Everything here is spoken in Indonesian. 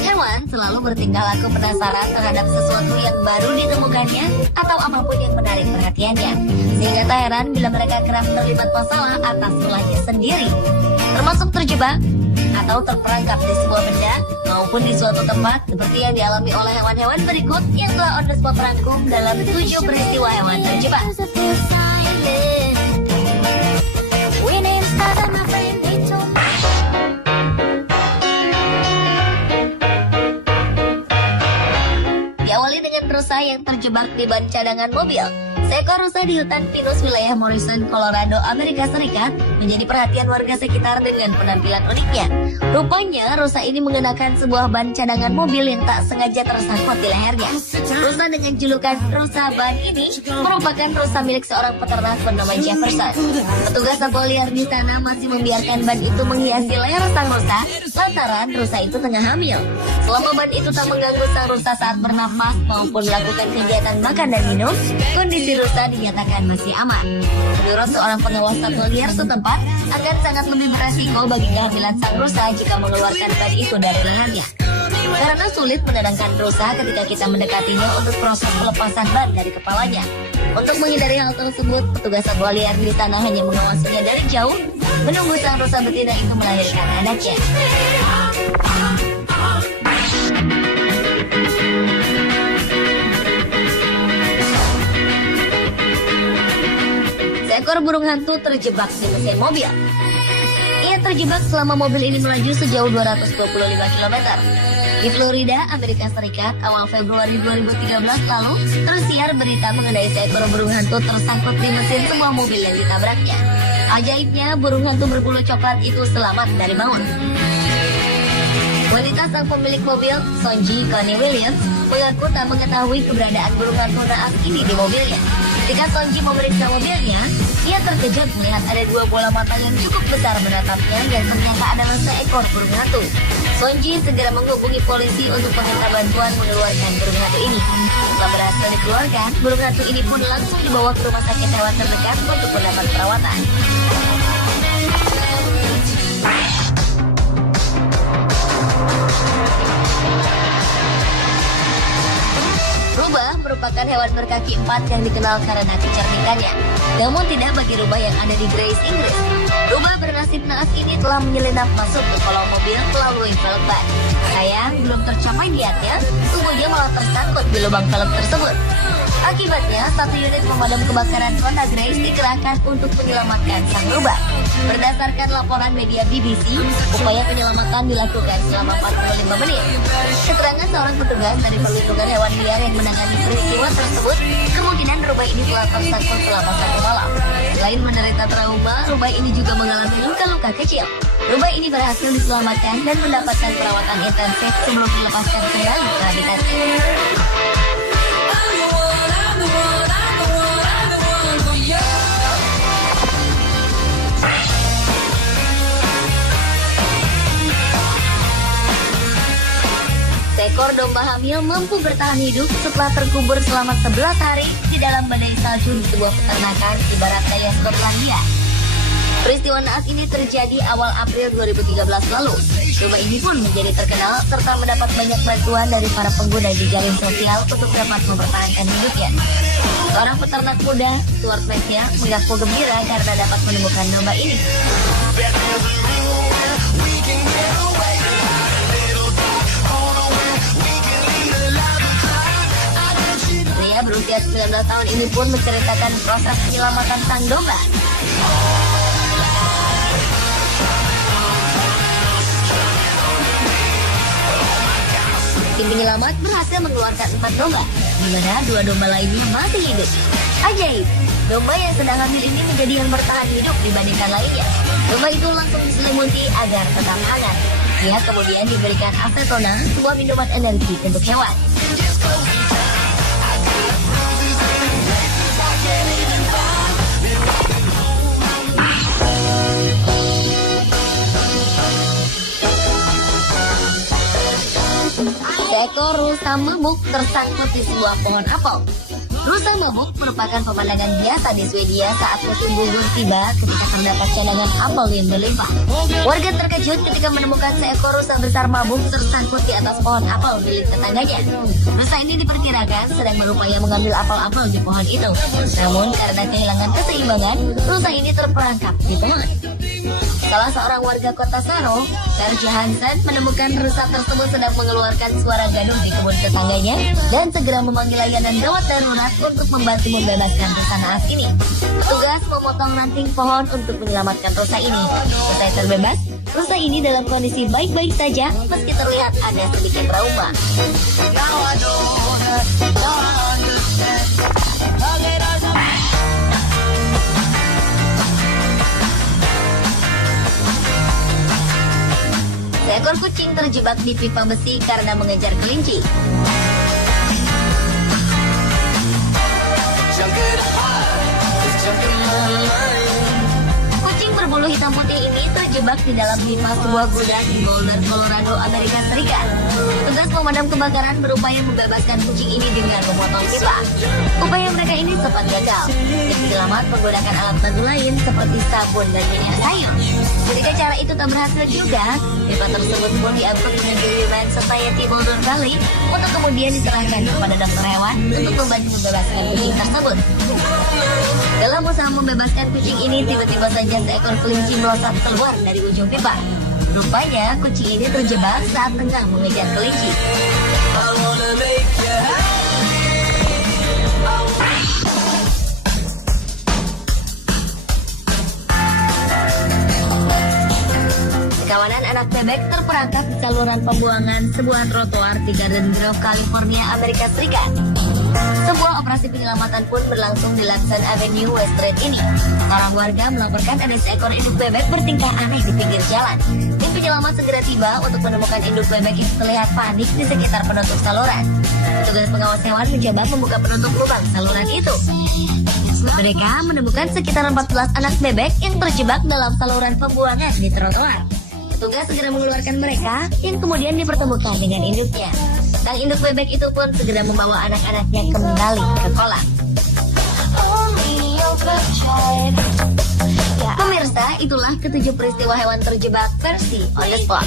Hewan selalu bertingkah laku penasaran terhadap sesuatu yang baru ditemukannya atau apapun yang menarik perhatiannya. Sehingga tak heran bila mereka kerap terlibat masalah atas ulahnya sendiri. Termasuk terjebak atau terperangkap di sebuah benda maupun di suatu tempat seperti yang dialami oleh hewan-hewan berikut yang telah on the spot rangkum dalam 7 peristiwa hewan terjebak. Diawali dengan rusa yang terjebak di ban cadangan mobil. Seekor rusa di hutan pinus wilayah Morrison, Colorado, Amerika Serikat menjadi perhatian warga sekitar dengan penampilan uniknya. Rupanya, rusa ini mengenakan sebuah ban cadangan mobil yang tak sengaja tersangkut di lehernya. Rusa dengan julukan rusa ban ini merupakan rusa milik seorang peternak bernama Jefferson. Petugas satwa liar di sana masih membiarkan ban itu menghiasi leher sang rusa lantaran rusa itu tengah hamil. Selama ban itu tak mengganggu sang rusa saat bernafas maupun melakukan kegiatan makan dan minum, kondisi rusa dinyatakan masih aman. Menurut seorang pengawas satwa liar setempat, akan sangat lebih beresiko bagi kehamilan sang rusa jika mengeluarkan ban itu dari lehernya. Karena sulit menenangkan rusa ketika kita mendekatinya untuk proses pelepasan ban dari kepalanya. Untuk menghindari hal tersebut, petugas satwa liar di sana hanya mengawasinya dari jauh, menunggu sang rusa betina itu melahirkan anaknya. Seekor burung hantu terjebak di mesin mobil. Ia terjebak selama mobil ini melaju sejauh 225 km. Di Florida, Amerika Serikat, awal Februari 2013 lalu, tersiar berita mengenai seekor burung hantu tersangkut di mesin sebuah mobil yang ditabraknya. Ajaibnya, burung hantu berbulu coklat itu selamat dari maut. Wanita sang pemilik mobil, Sonji Connie Williams, mengaku tak mengetahui keberadaan burung hantu naas ini di mobilnya. Ketika Sonji memeriksa mobilnya, ia terkejut melihat ada 2 bola mata yang cukup besar menatapnya dan ternyata adalah seekor burung hantu. Sonji segera menghubungi polisi untuk meminta bantuan mengeluarkan burung hantu ini. Setelah berhasil dikeluarkan, burung hantu ini pun langsung dibawa ke rumah sakit hewan terdekat untuk mendapat perawatan. Rubah merupakan hewan berkaki 4 yang dikenal karena kecerdikannya. Namun tidak bagi rubah yang ada di Grace, Inggris. Rubah bernasib naas ini telah menyelinap masuk ke kolong mobil melalui velg ban. Sayang, belum tercapai niatnya, tubuhnya malah tersangkut di lubang velg tersebut. Akibatnya, 1 unit pemadam kebakaran Honda Grace dikerahkan untuk menyelamatkan sang rubah. Berdasarkan laporan media BBC, upaya penyelamatan dilakukan selama 45 menit. Keterangan seorang petugas dari perlindungan hewan liar yang menangani peristiwa tersebut, kemungkinan rubah ini telah tersangkut selama 1 malam. Selain menderita trauma, rubah ini juga mengalami luka-luka kecil. Rubah ini berhasil diselamatkan dan mendapatkan perawatan intensif sebelum dilepaskan kembali ke habitatnya. Seekor domba hamil mampu bertahan hidup setelah terkubur selama 11 hari di dalam badai salju di sebuah peternakan di barat daya Skotlandia. Peristiwa naas ini terjadi awal April 2013 lalu. Domba ini pun menjadi terkenal serta mendapat banyak bantuan dari para pengguna jejaring sosial untuk dapat mempertahankan hidupnya. Seorang peternak muda, Stuart Mesnya, mengaku gembira karena dapat menemukan domba ini. Pria berusia 19 tahun ini pun menceritakan proses penyelamatan sang domba. Tim penyelamat berhasil mengeluarkan 4 domba, di mana 2 domba lainnya masih hidup. Ajaib, domba yang sedang hamil ini menjadi yang bertahan hidup dibandingkan lainnya. Domba itu langsung diselimuti agar tetap hangat. Dia kemudian diberikan acetona, sebuah minuman energi untuk hewan. Seekor rusa mamuk tersangkut di sebuah pohon apel. Rusa mabuk merupakan pemandangan biasa di Swedia saat musim gugur tiba ketika terdapat cadangan apel yang berlimpah. Warga terkejut ketika menemukan seekor rusa besar mabuk tersangkut di atas pohon apel milik tetangganya. Rusa ini diperkirakan sedang berupaya mengambil apel-apel di pohon itu. Namun karena kehilangan keseimbangan, rusa ini terperangkap di pohon. Salah seorang warga kota Saro, Per Johansson, menemukan rusa tersebut sedang mengeluarkan suara gaduh di kebun tetangganya dan segera memanggil layanan gawat darurat untuk membantu membebaskan rusa naas ini. Petugas memotong ranting pohon untuk menyelamatkan rusa ini. Usai terbebas, rusa ini dalam kondisi baik-baik saja meski terlihat ada sedikit trauma. Seekor kucing terjebak di pipa besi karena mengejar kelinci. Kucing berbulu hitam putih ini terjebak di dalam pipa sebuah gudang di Boulder, Colorado, Amerika Serikat. Petugas pemadam kebakaran berupaya membebaskan kucing ini dengan memotong pipa. Upaya mereka ini sempat gagal. Tim penyelamat menggunakan alat bantu lain seperti sabun dan minyak sayur. Ketika cara itu tak berhasil juga, pipa tersebut pun diangkut dengan Humane Society Boulder Valley untuk kemudian diserahkan kepada dokter hewan untuk membantu membebaskan kucing tersebut. Dalam usaha membebaskan kucing ini, tiba-tiba saja seekor kelinci melesat keluar dari ujung pipa. Rupanya kucing ini terjebak saat tengah mengejar kelinci. Kawanan anak bebek terperangkap di saluran pembuangan sebuah trotoar di Garden Grove, California, Amerika Serikat. Sebuah operasi penyelamatan pun berlangsung di Latson Avenue, West Street ini. Orang warga melaporkan ada seekor induk bebek bertingkah aneh di pinggir jalan. Tim penyelamat segera tiba untuk menemukan induk bebek yang terlihat panik di sekitar penutup saluran. Petugas pengawas hewan mencoba membuka penutup lubang saluran itu. Mereka menemukan sekitar 14 anak bebek yang terjebak dalam saluran pembuangan di trotoar. Petugas segera mengeluarkan mereka yang kemudian dipertemukan dengan induknya. Sang induk bebek itu pun segera membawa anak-anaknya kembali ke kolam. Pemirsa, itulah ketujuh peristiwa hewan terjebak versi On The Spot.